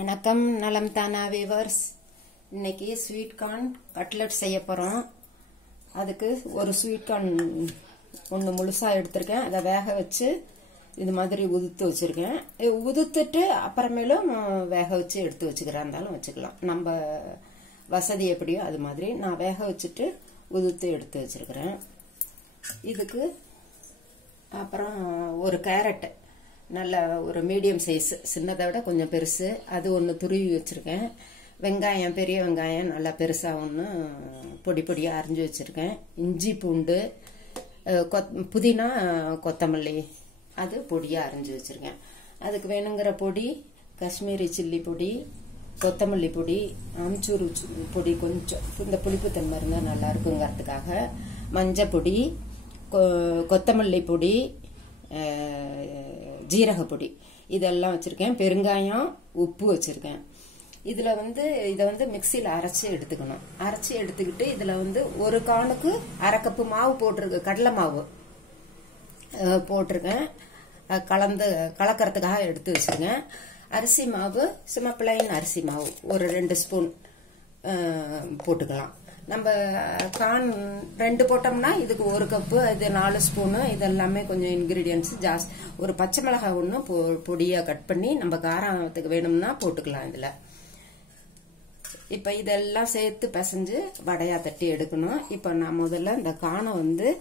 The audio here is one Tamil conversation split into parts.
வணக்கம், நலம் தானா வீவர்ஸ். இன்னைக்கு ஸ்வீட் கார்ன் கட்லெட் செய்ய போகிறோம். அதுக்கு ஒரு ஸ்வீட் கார்ன் ஒன்று முழுசாக எடுத்திருக்கேன். அதை வேக வச்சு இது மாதிரி உதுத்து வச்சுருக்கேன். உதுத்துட்டு அப்புறமேலும் வேக வச்சு எடுத்து வச்சுக்கிறா இருந்தாலும் வச்சுக்கலாம். நம்ம வசதி எப்படியோ அது மாதிரி நான் வேக வச்சுட்டு உதுத்து எடுத்து வச்சுருக்கிறேன். இதுக்கு அப்புறம் ஒரு கேரட், நல்ல ஒரு மீடியம் சைஸ், சின்னதை விட கொஞ்சம் பெருசு, அது ஒன்று துருவி வச்சுருக்கேன். வெங்காயம், பெரிய வெங்காயம் நல்லா பெருசாக ஒன்று பொடி பொடியாக அரிஞ்சு வச்சுருக்கேன். இஞ்சி பூண்டு, புதினா, கொத்தமல்லி அது பொடியாக அரிஞ்சு வச்சுருக்கேன். அதுக்கு வேணுங்கிற பொடி காஷ்மீரி சில்லி பொடி, கொத்தமல்லி பொடி, ஆம்ச்சூர் பொடி, கொஞ்சம் இந்த புளிப்புத்தன்மை இருந்தால் நல்லா இருக்குங்கிறதுக்காக, மஞ்சள் பொடி, கொத்தமல்லி பொடி, ஜீரகப்பொடி இதெல்லாம் வச்சுருக்கேன். பெருங்காயம், உப்பு வச்சுருக்கேன். இதில் இதை மிக்சியில் அரைச்சி எடுத்துக்கணும். அரைச்சி எடுத்துக்கிட்டு இதில் ஒரு கானுக்கு அரை கப்பு மாவு போட்டிருக்கு, கடலை மாவு போட்டிருக்கேன். கலக்கிறதுக்காக எடுத்து வச்சுருக்கேன். அரிசி மாவு சும்மா பிளைன் அரிசி மாவு ஒரு 2 ஸ்பூன் போட்டுக்கலாம். நம்ம கார்ன் 2 போட்டோம்னா இதுக்கு 1 கப்பு, இது 4 ஸ்பூனு. இதெல்லாமே கொஞ்சம் இன்கிரீடியன்ஸ் ஜாஸ்தி. ஒரு பச்சை மிளகாய் ஒன்று பொடியாக கட் பண்ணி நம்ம காரத்துக்கு வேணும்னா போட்டுக்கலாம் இதில். இப்போ இதெல்லாம் சேர்த்து பிசைஞ்சு வடையாக தட்டி எடுக்கணும். இப்போ நான் முதல்ல இந்த கார்னை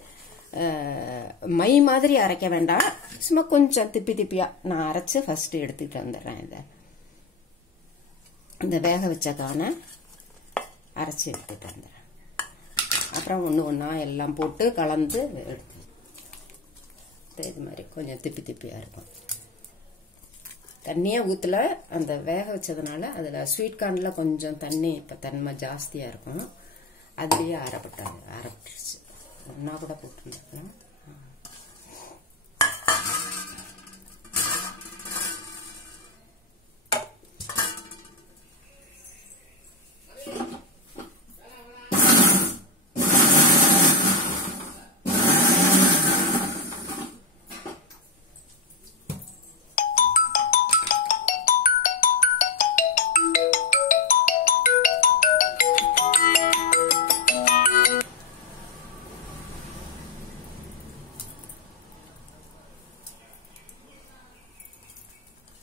மை மாதிரி அரைக்க வேண்டாம், சும்மா கொஞ்சம் திப்பி திப்பியாக நான் அரைச்சி ஃபஸ்ட்டு எடுத்துக்கிட்டு வந்துடுறேன். இந்த வேக வச்ச கார்னை அரைச்சி எடுத்துட்டு வந்துடுறேன். அப்புறம் ஒன்று ஒன்றா எல்லாம் போட்டு கலந்து எடுத்து இது மாதிரி கொஞ்சம் திப்பி திப்பியாக இருக்கும். தண்ணியே ஊற்றல, அந்த வேக வச்சதுனால அதில் ஸ்வீட் கார்னில் கொஞ்சம் தண்ணி இப்போ தன்மை ஜாஸ்தியாக இருக்கும். அதுலேயே அரைப்பட்டுருச்சு. ஒன்றா கூட போட்டுருந்துருக்கலாம்.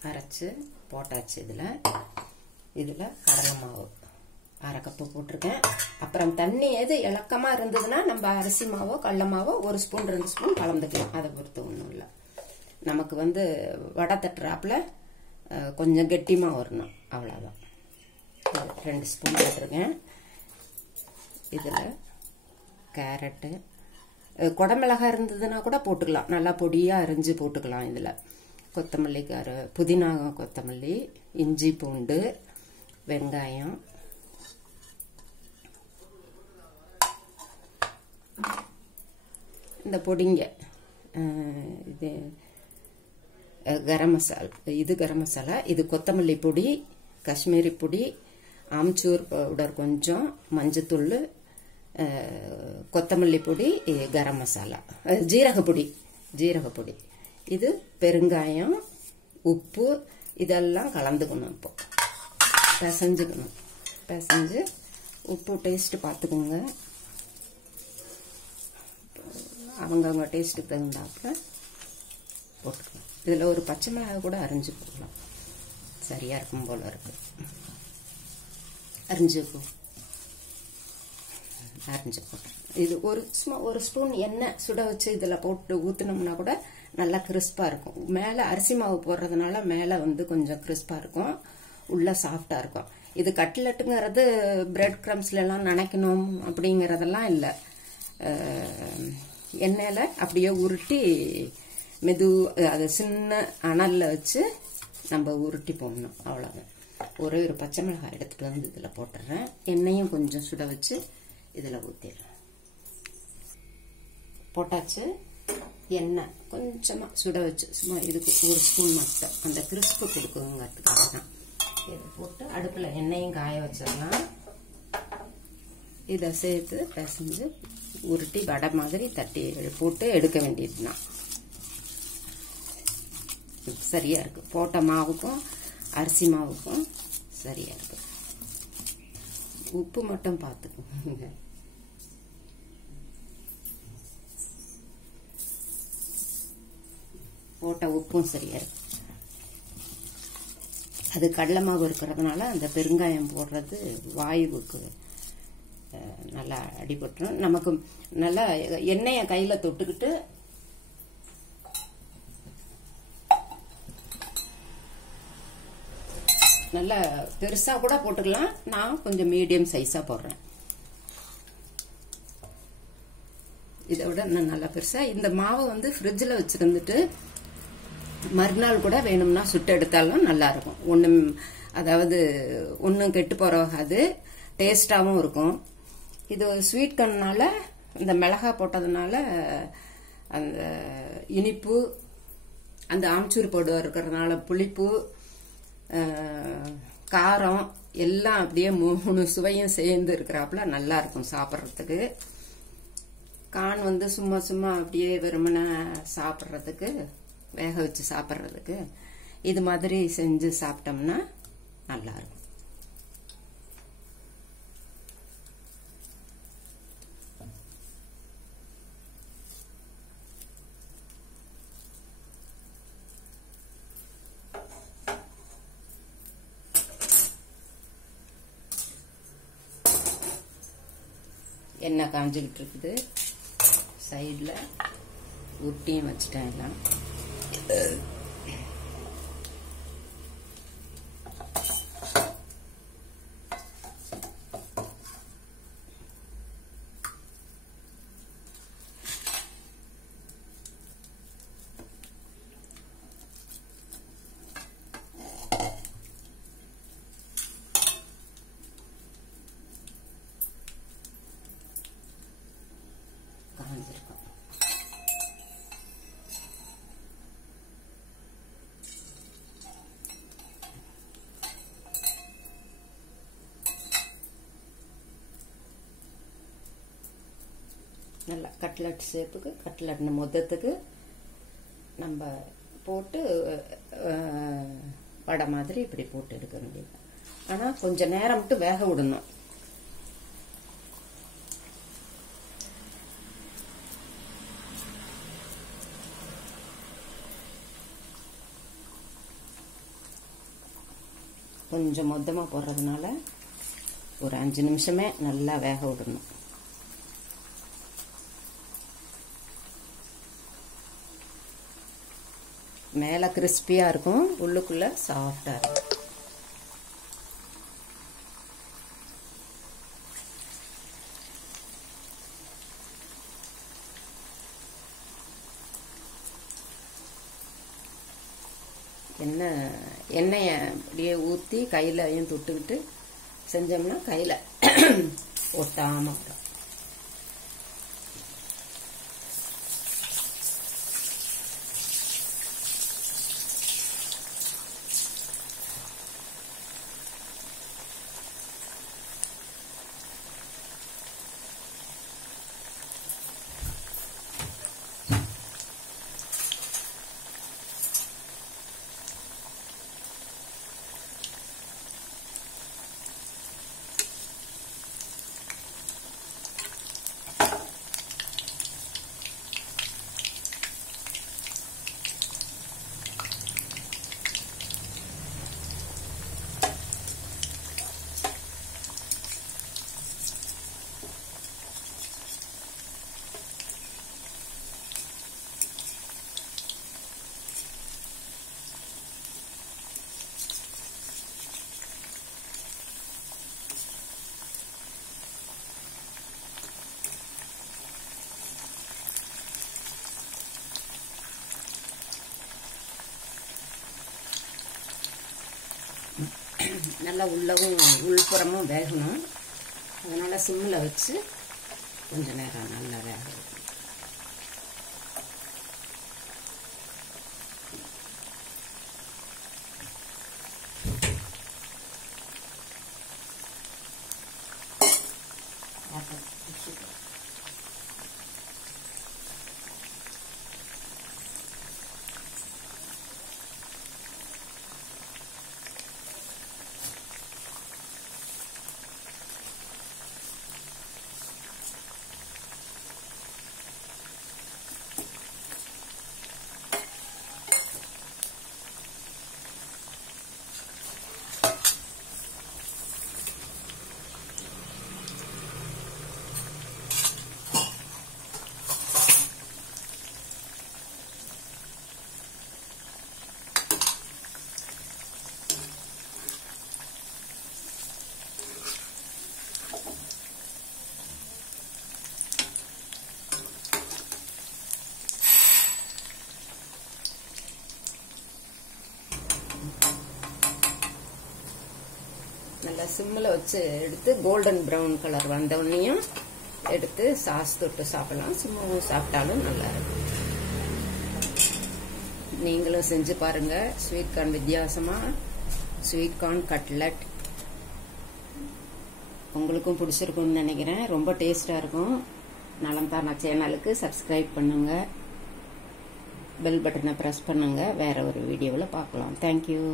அரைச்சு போட்டாச்சு. இதில் கடலை மாவு அரை கப்பு போட்டிருக்கேன். அப்புறம் தண்ணி எது இலக்கமாக இருந்ததுன்னா நம்ம அரிசி மாவோ கடல மாவோ 1 ஸ்பூன் 2 ஸ்பூன் கலந்துக்கலாம். அதை பொறுத்து ஒன்றும் இல்லை. நமக்கு வடை தட்டுறாப்புல கொஞ்சம் கெட்டிமாக வரணும், அவ்வளோதான். 2 ஸ்பூன் போட்டிருக்கேன். இதில் கேரட்டு, குடமிளகாய் இருந்ததுன்னா கூட போட்டுக்கலாம், நல்லா பொடியாக அரிஞ்சு போட்டுக்கலாம். இதில் கொத்தமல்லி, புதினா, கொத்தமல்லி, இஞ்சி பூண்டு, வெங்காயம், இந்த பொடிங்க, இது கரம் மசாலா, இது கொத்தமல்லி பொடி, காஷ்மீரி பொடி, ஆம்ச்சூர் பவுடர் கொஞ்சம், மஞ்சத்தூள், கொத்தமல்லி பொடி, கரம் மசாலா, ஜீரகப்பொடி, இது பெருங்காயம், உப்பு இதெல்லாம் கலந்துக்கணும். இப்போ பிசைஞ்சுக்கணும். பிசைஞ்சு உப்பு டேஸ்ட்டு பார்த்துக்கோங்க. அவங்கவுங்க டேஸ்ட்டுக்கு தகுந்தாப்புல போட்டுக்கலாம். இதில் ஒரு பச்சை மிளகாய் கூட அரிஞ்சு போடலாம், சரியாக இருக்கும் போல இருக்கு. அரிஞ்சு போட்டு இது சும்மா ஒரு ஸ்பூன் எண்ணெய் சுட வச்சு இதில் போட்டு ஊற்றினோம்னா கூட நல்லா கிறிஸ்பாக இருக்கும். மேலே அரிசி மாவு போடுறதுனால மேலே கொஞ்சம் கிறிஸ்பாக இருக்கும், உள்ள சாஃப்டாக இருக்கும். இது கட்லெட்டுங்கிறது பிரெட் க்ரம்ஸ்லாம் நினைக்கணும் அப்படிங்கிறதெல்லாம் இல்லை. எண்ணெயில் அப்படியே உருட்டி அது சின்ன அனலில் வச்சு நம்ம உருட்டி போடணும், அவ்வளோதான். ஒரு பச்சை மிளகாய் எடுத்துகிட்டு இதில் போட்டுடுறேன். எண்ணெயும் கொஞ்சம் சுட வச்சு இதில் ஊற்றிடுறேன். போட்டாச்சு. எண்ணெய் கொஞ்சமாக சுட வச்சு சும்மா இதுக்கு 1 ஸ்பூன் மட்டும் அந்த கிறிஸ்பு கொடுக்குங்கிறதுக்காக தான். இதை போட்டு அடுப்பில் எண்ணெயும் காய வச்சிடலாம். இதை சேர்த்து பிசைஞ்சு உருட்டி வடை மாதிரி தட்டி போட்டு எடுக்க வேண்டியதுதான். சரியா இருக்கு. போட்ட மாவுக்கும் அரிசி மாவுக்கும் சரியா இருக்கு. உப்பு மட்டும் பார்த்துக்கோங்க. போட்ட உப்பும் சரியா இருக்கு. அது கடலை மாவு இருக்கிறதுனால அந்த பெருங்காயம் போடுறது வாயுவுக்கு நல்லா அடிபட்டுரும். நமக்கு நல்லா எண்ணெயை கையில தொட்டுக்கிட்டு நல்லா பெருசா கூட போட்டுக்கலாம். நான் கொஞ்சம் மீடியம் சைஸா போடுறேன். இதை விட இன்னும் நல்லா பெருசா. இந்த மாவை வந்து ஃப்ரிட்ஜில் வச்சிருந்துட்டு மறுநாள் கூட வேணும்னா சுட்டு எடுத்தாலும் நல்லா இருக்கும். அதாவது ஒன்றும் கெட்டு போகாது, டேஸ்டாகவும் இருக்கும். இது ஸ்வீட் கார்ன்னால இந்த மிளகா போட்டதுனால அந்த இனிப்பு, அந்த ஆம்ச்சூர் பவுடர் இருக்கிறதுனால புளிப்பு, காரம் எல்லாம் அப்படியே 3 சுவையும் சேர்ந்து இருக்கிறாப்புல நல்லா இருக்கும் சாப்பிட்றதுக்கு. கான் வந்து சும்மா சும்மா அப்படியே வெறுமனை சாப்பிட்றதுக்கு, வேக வச்சு சாப்பிட்றதுக்கு இது மாதிரி செஞ்சு சாப்பிட்டோம்னா நல்லா இருக்கும். எண்ணெய் காஞ்சிக்கிட்டு இருக்குது. சைடில் உருட்டியும் வச்சுட்டேன் எல்லாம். நல்லா கட்லட் ஷேப்புக்கு, கட்லட் மொத்தத்துக்கு நம்ம போட்டு வடை மாதிரி இப்படி போட்டு எடுக்க வேண்டியது. ஆனால் கொஞ்சம் நேரம் மட்டும் வேக விடணும். கொஞ்சம் மொத்தமாக போடுறதுனால ஒரு 5 நிமிஷமே நல்லா வேக விடணும். மேலே கிறிஸ்பியாக இருக்கும், உள்ளுக்குள்ளே சாஃப்டாக இருக்கும். எண்ணெயை அப்படியே ஊற்றி கையிலையும் தொட்டுக்கிட்டு செஞ்சோம்னா கையில் ஒட்டாமல் வரும். நல்லா உள்ளவும் உள்புறமும் வேகணும். அதனால் சிம்மில் வச்சு கொஞ்சம் நேரம் நல்லா வேக வைக்கணும். நல்லா சிம்மில் வச்சு எடுத்து கோல்டன் ப்ரௌன் கலர் வந்தோடனையும் எடுத்து சாஸ் தொட்டு சாப்பிடலாம். சும்மாவும் சாப்பிட்டாலும் நல்லா இருக்கும். நீங்களும் செஞ்சு பாருங்க. ஸ்வீட் கார்ன் வித்தியாசமா ஸ்வீட் கார்ன் கட்லட் உங்களுக்கும் பிடிச்சிருக்கும்னு நினைக்கிறேன். ரொம்ப டேஸ்டா இருக்கும். நலம் தானா சேனலுக்கு சப்ஸ்கிரைப் பண்ணுங்க. பெல் பட்டனை பிரஸ் பண்ணுங்க. வேற ஒரு வீடியோவில் பார்க்கலாம். தேங்க்யூ.